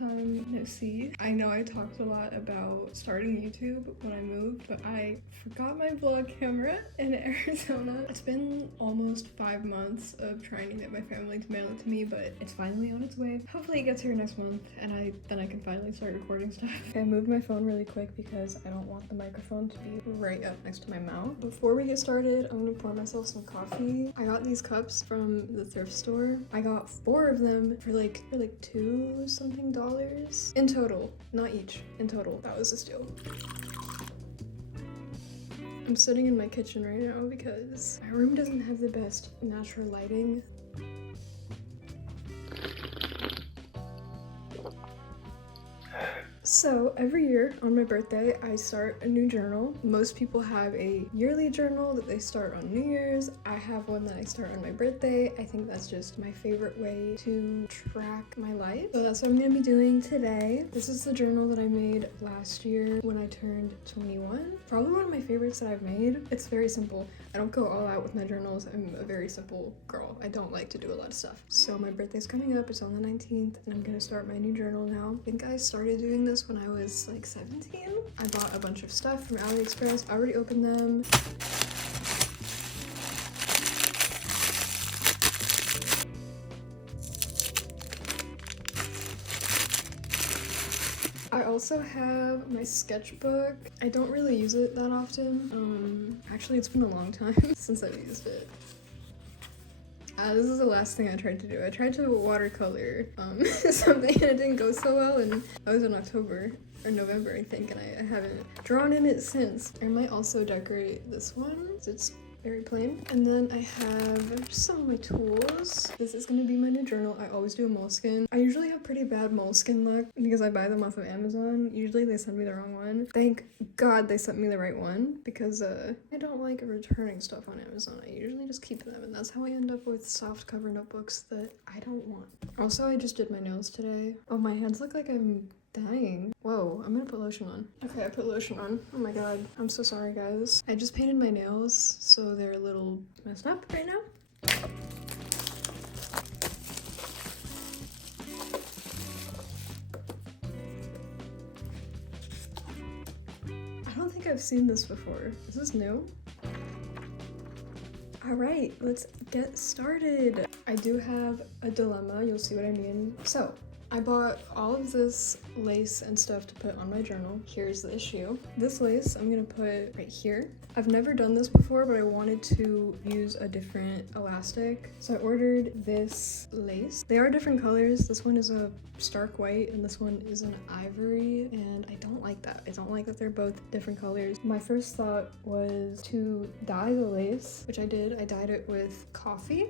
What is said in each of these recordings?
time no see. I know I talked a lot about starting YouTube when I moved, but I forgot my vlog camera in Arizona. It's been almost 5 months of trying to get my family to mail it to me, but it's finally on its way. Hopefully it gets here next month and then I can finally start recording stuff. Okay, I moved my phone really quick because I don't want the microphone to be right up next to my mouth. Before we get started, I'm gonna pour myself some coffee. I got these cups from the thrift store. I got 4 of them for like $2 something in total, not each, in total. That was a steal. I'm sitting in my kitchen right now because my room doesn't have the best natural lighting. So every year on my birthday, I start a new journal. Most people have a yearly journal that they start on New Year's. I have one that I start on my birthday. I think that's just my favorite way to track my life. So that's what I'm gonna be doing today. This is the journal that I made last year when I turned 21. Probably one of my favorites that I've made. It's very simple. I don't go all out with my journals. I'm a very simple girl. I don't like to do a lot of stuff. So my birthday's coming up. It's on the 19th and I'm gonna start my new journal now. I think I started doing this when I was like 17. I bought a bunch of stuff from AliExpress. I already opened them. I also have my sketchbook. I don't really use it that often. Actually, it's been a long time since I've used it. This is the last thing I tried to do. I tried to watercolor something and it didn't go so well, and that was in October or November, I think, and I haven't drawn in it since. I might also decorate this one. It's very plain. And then I have just some of my tools. This is gonna be my new journal. I always do a moleskin. I usually have pretty bad moleskin luck because I buy them off of Amazon. Usually they send me the wrong one. Thank God they sent me the right one because I don't like returning stuff on Amazon. I usually just keep them, and that's how I end up with soft cover notebooks that I don't want. Also, I just did my nails today. Oh, my hands look like I'm dying. Whoa, I'm gonna put lotion on. Okay, I put lotion on. Oh my god. I'm so sorry, guys. I just painted my nails, so they're a little messed up right now. I don't think I've seen this before. Is this new? Alright, let's get started. I do have a dilemma, you'll see what I mean. So, I bought all of this lace and stuff to put on my journal. Here's the issue. This lace I'm gonna put right here. I've never done this before, but I wanted to use a different elastic. So I ordered this lace. They are different colors. This one is a stark white and this one is an ivory, and I don't like that. I don't like that they're both different colors. My first thought was to dye the lace, which I did. I dyed it with coffee.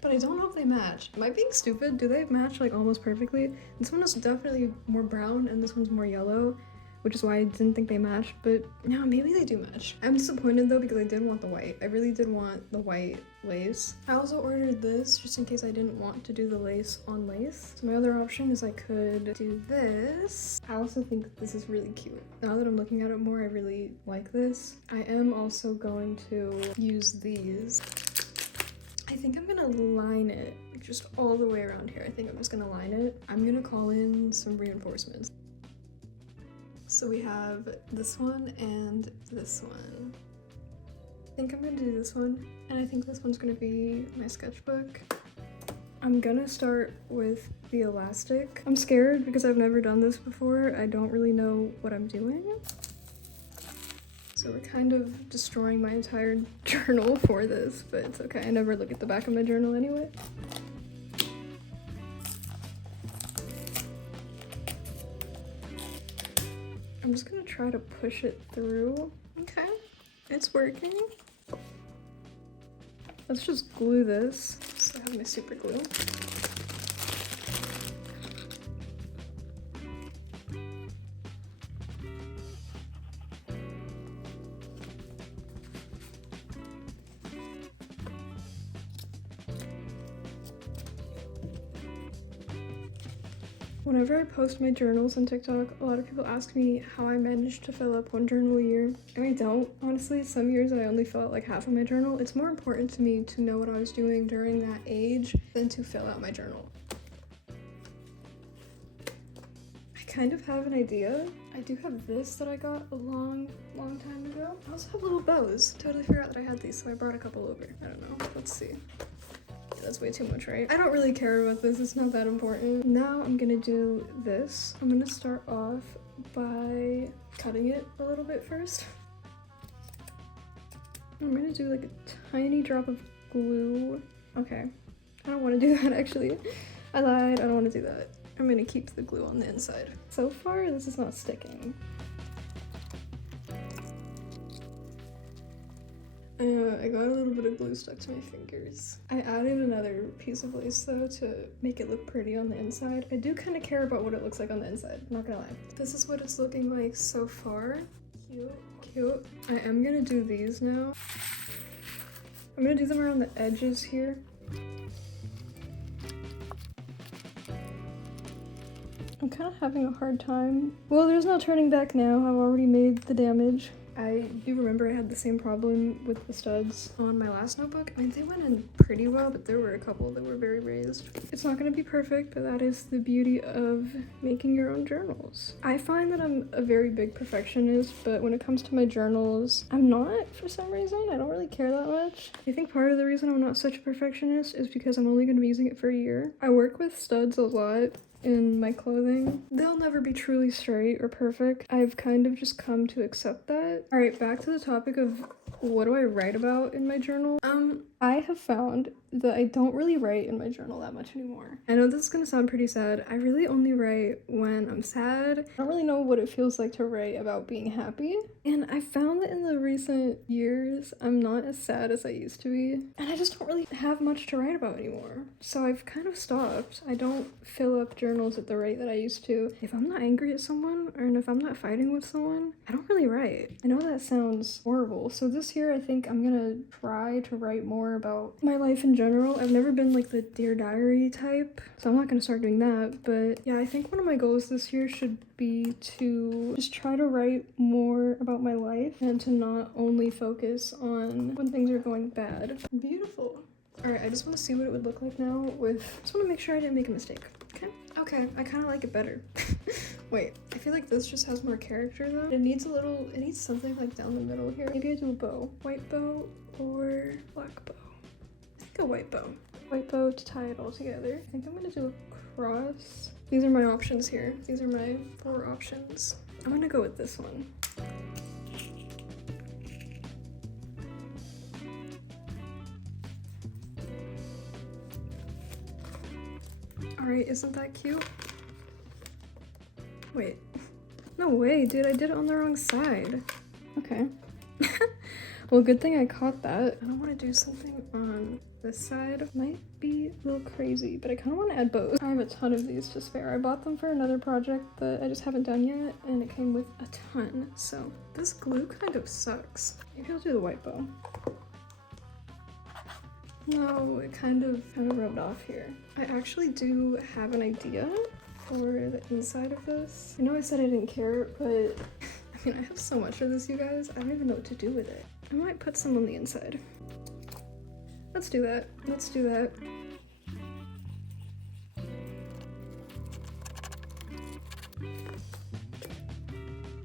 But I don't know if they match. Am I being stupid? Do they match like almost perfectly? This one is definitely more brown and this one's more yellow, which is why I didn't think they matched, but no, maybe they do match. I'm disappointed though because I did want the white. I really did want the white lace. I also ordered this just in case I didn't want to do the lace on lace. So my other option is I could do this. I also think that this is really cute. Now that I'm looking at it more, I really like this. I am also going to use these. I think I'm gonna line it just all the way around here. I think I'm just gonna line it. I'm gonna call in some reinforcements. So we have this one and this one. I think I'm gonna do this one, and I think this one's gonna be my sketchbook. I'm gonna start with the elastic. I'm scared because I've never done this before. I don't really know what I'm doing. So we're kind of destroying my entire journal for this, but it's okay. I never look at the back of my journal anyway. I'm just gonna try to push it through. Okay, it's working. Let's just glue this. So I have my super glue. Whenever I post my journals on TikTok, a lot of people ask me how I managed to fill up one journal a year. And I don't, honestly. Some years I only fill out like half of my journal. It's more important to me to know what I was doing during that age than to fill out my journal. I kind of have an idea. I do have this that I got a long time ago. I also have little bows. Totally forgot that I had these, so I brought a couple over. I don't know. Let's see. That's way too much, right? I don't really care about this. It's not that important. Now I'm gonna do this. I'm gonna start off by cutting it a little bit first. I'm gonna do like a tiny drop of glue. Okay. I don't want to do that, actually. I lied. I don't want to do that. I'm gonna keep the glue on the inside. So far, this is not sticking. I got a little bit of glue stuck to my fingers. I added another piece of lace though to make it look pretty on the inside. I do kind of care about what it looks like on the inside, I'm not gonna lie. This is what it's looking like so far. Cute, cute. I am gonna do these now. I'm gonna do them around the edges here. I'm kind of having a hard time. Well, there's no turning back now. I've already made the damage. I do remember I had the same problem with the studs on my last notebook. I mean, they went in pretty well, but there were a couple that were very raised. It's not going to be perfect, but that is the beauty of making your own journals. I find that I'm a very big perfectionist, but when it comes to my journals, I'm not for some reason. I don't really care that much. I think part of the reason I'm not such a perfectionist is because I'm only going to be using it for a year. I work with studs a lot in my clothing. They'll never be truly straight or perfect. I've kind of just come to accept that. All right, back to the topic of what do I write about in my journal? I have found that I don't really write in my journal that much anymore. I know this is gonna sound pretty sad. I really only write when I'm sad. I don't really know what it feels like to write about being happy. And I found that in the recent years, I'm not as sad as I used to be. And I just don't really have much to write about anymore. So I've kind of stopped. I don't fill up journals at the rate that I used to. If I'm not angry at someone, or if I'm not fighting with someone, I don't really write. I know that sounds horrible. So this year, I think I'm gonna try to write more about my life in general. I've never been like the Dear Diary type, so I'm not gonna start doing that. But yeah, I think one of my goals this year should be to just try to write more about my life and to not only focus on when things are going bad. Beautiful. All right, I just want to see what it would look like now with, just want to make sure I didn't make a mistake. Okay, I kind of like it better. Wait, I feel like this just has more character though. It needs something like down the middle here. Maybe I do a bow. White bow or black bow. I think a white bow. White bow to tie it all together. I think I'm gonna do a cross. These are my options here. These are my 4 options. I'm gonna go with this one. Alright, isn't that cute? Wait. No way, dude, I did it on the wrong side. Okay. Well, good thing I caught that. I don't want to do something on this side. Might be a little crazy, but I kind of want to add bows. I have a ton of these to spare. I bought them for another project that I just haven't done yet, and it came with a ton. So this glue kind of sucks. Maybe I'll do the white bow. No, it kind of rubbed off here. I actually do have an idea for the inside of this. I know I said I didn't care, but I mean, I have so much of this, you guys. I don't even know what to do with it. I might put some on the inside. Let's do that. Let's do that.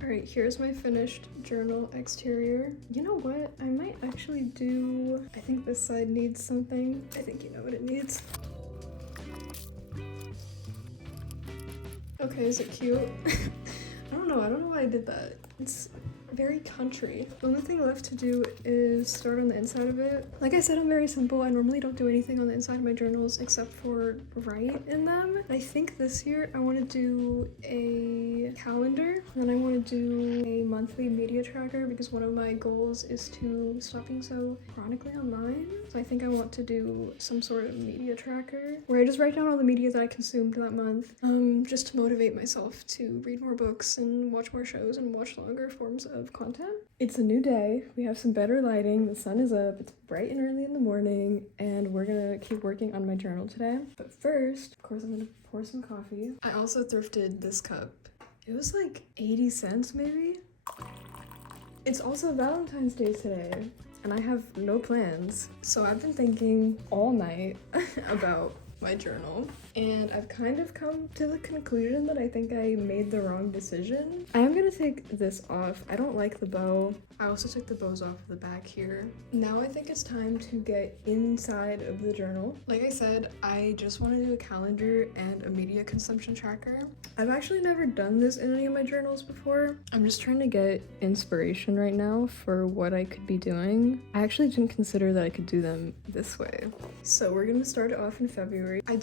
Alright, here's my finished journal exterior. You know what? I might actually do... I think this side needs something. I think you know what it needs. Okay, is it cute? I don't know why I did that. It's very country. The only thing left to do is start on the inside of it. Like I said, I'm very simple. I normally don't do anything on the inside of my journals except for write in them. I think this year I want to do a calendar, and then I want to do a monthly media tracker because one of my goals is to stop being so chronically online. So I think I want to do some sort of media tracker where I just write down all the media that I consumed that month, just to motivate myself to read more books and watch more shows and watch longer forms of of content. It's a new day, we have some better lighting, the sun is up, it's bright and early in the morning, and we're gonna keep working on my journal today. But first, of course, I'm gonna pour some coffee. I also thrifted this cup. It was like 80 cents maybe? It's also Valentine's Day today, and I have no plans. So I've been thinking all night about my journal, and I've kind of come to the conclusion that I think I made the wrong decision. I am gonna take this off. I don't like the bow. I also took the bows off the back here. Now I think it's time to get inside of the journal. Like I said, I just want to do a calendar and a media consumption tracker. I've actually never done this in any of my journals before. I'm just trying to get inspiration right now for what I could be doing. I actually didn't consider that I could do them this way. So we're gonna start it off in February. I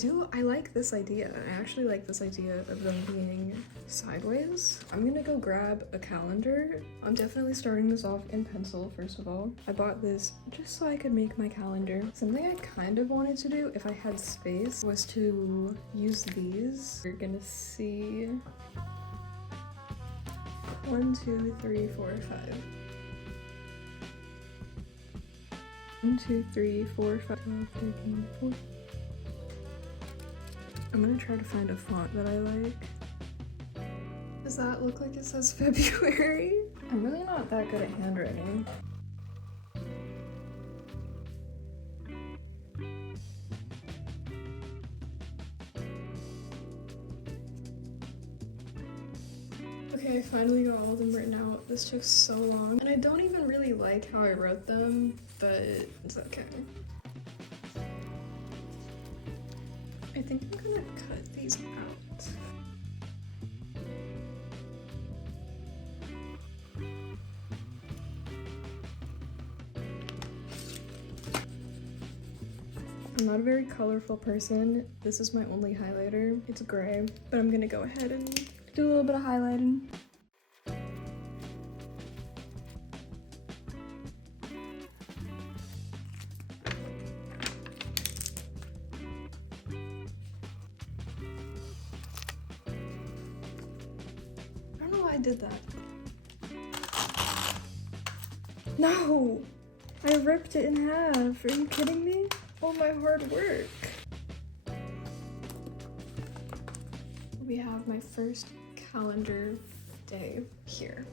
like this idea. I actually like this idea of them being sideways. I'm gonna go grab a calendar. I'm definitely starting this off in pencil first of all. I bought this just so I could make my calendar. Something I kind of wanted to do if I had space was to use these. You're gonna see 1, 2, 3, 4, 5. 1, 2, 3, 4, 5, 12, 13, 14. I'm gonna try to find a font that I like. Does that look like it says February? I'm really not that good at handwriting. Okay, I finally got all of them written out. This took so long. And I don't even really like how I wrote them, but it's okay. I think I'm gonna cut these out. I'm not a very colorful person. This is my only highlighter. It's gray, but I'm gonna go ahead and do a little bit of highlighting. I don't know why I did that. No! I ripped it in half. Are you kidding me? All my hard work. We have my first calendar day here.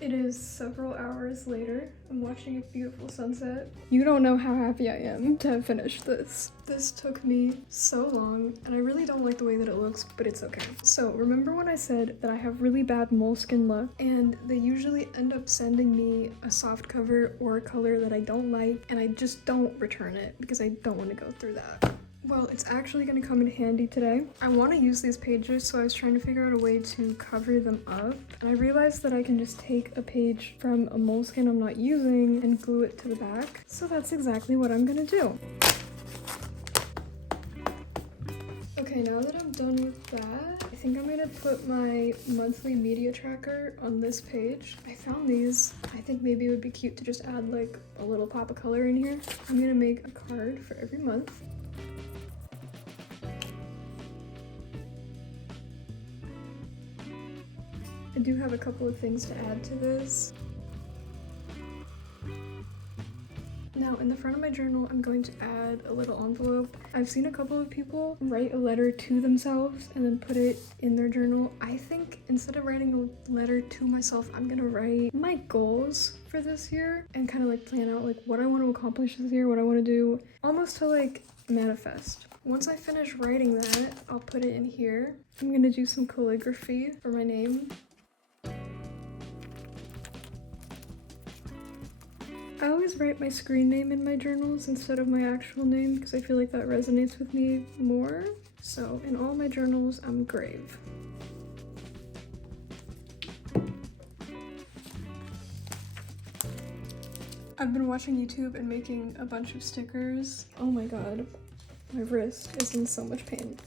It is several hours later. I'm watching a beautiful sunset. You don't know how happy I am to have finished this. This took me so long, and I really don't like the way that it looks, but it's okay. So remember when I said that I have really bad moleskin luck, and they usually end up sending me a soft cover or a color that I don't like, and I just don't return it because I don't want to go through that. Well, it's actually going to come in handy today. I want to use these pages, so I was trying to figure out a way to cover them up. And I realized that I can just take a page from a moleskin I'm not using and glue it to the back. So that's exactly what I'm going to do. Okay, now that I'm done with that, I think I'm going to put my monthly media tracker on this page. I found these. I think maybe it would be cute to just add like a little pop of color in here. I'm going to make a card for every month. I do have a couple of things to add to this. Now, in the front of my journal, I'm going to add a little envelope. I've seen a couple of people write a letter to themselves and then put it in their journal. I think instead of writing a letter to myself, I'm gonna write my goals for this year and kind of like plan out like what I want to accomplish this year, what I want to do, almost to like manifest. Once I finish writing that, I'll put it in here. I'm gonna do some calligraphy for my name. I always write my screen name in my journals instead of my actual name because I feel like that resonates with me more. So in all my journals, I'm Grave. I've been watching YouTube and making a bunch of stickers. Oh my god, my wrist is in so much pain.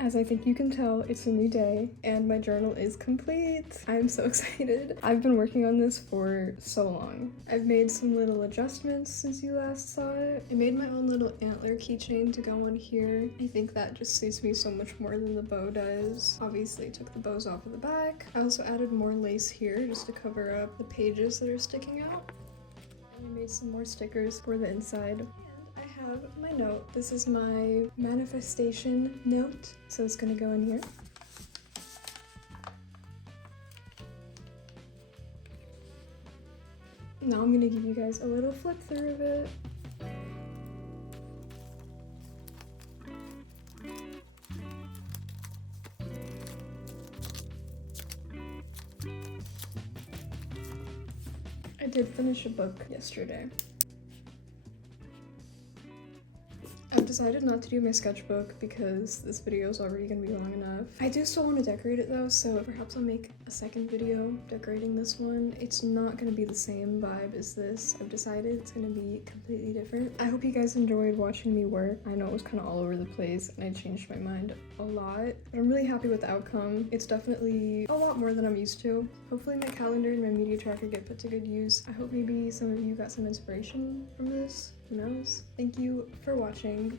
As I think you can tell, it's a new day and my journal is complete. I'm so excited. I've been working on this for so long. I've made some little adjustments since you last saw it. I made my own little antler keychain to go on here. I think that just suits me so much more than the bow does. Obviously took the bows off of the back. I also added more lace here just to cover up the pages that are sticking out. And I made some more stickers for the inside. I have my note. This is my manifestation note, so it's gonna go in here. Now I'm gonna give you guys a little flip through of it. I did finish a book yesterday. I've decided not to do my sketchbook because this video is already gonna be long enough. I do still want to decorate it though, so perhaps I'll make a second video decorating this one. It's not gonna be the same vibe as this. I've decided it's gonna be completely different. I hope you guys enjoyed watching me work. I know it was kind of all over the place and I changed my mind a lot, but I'm really happy with the outcome. It's definitely a lot more than I'm used to. Hopefully my calendar and my media tracker get put to good use. I hope maybe some of you got some inspiration from this. Who knows? Thank you for watching.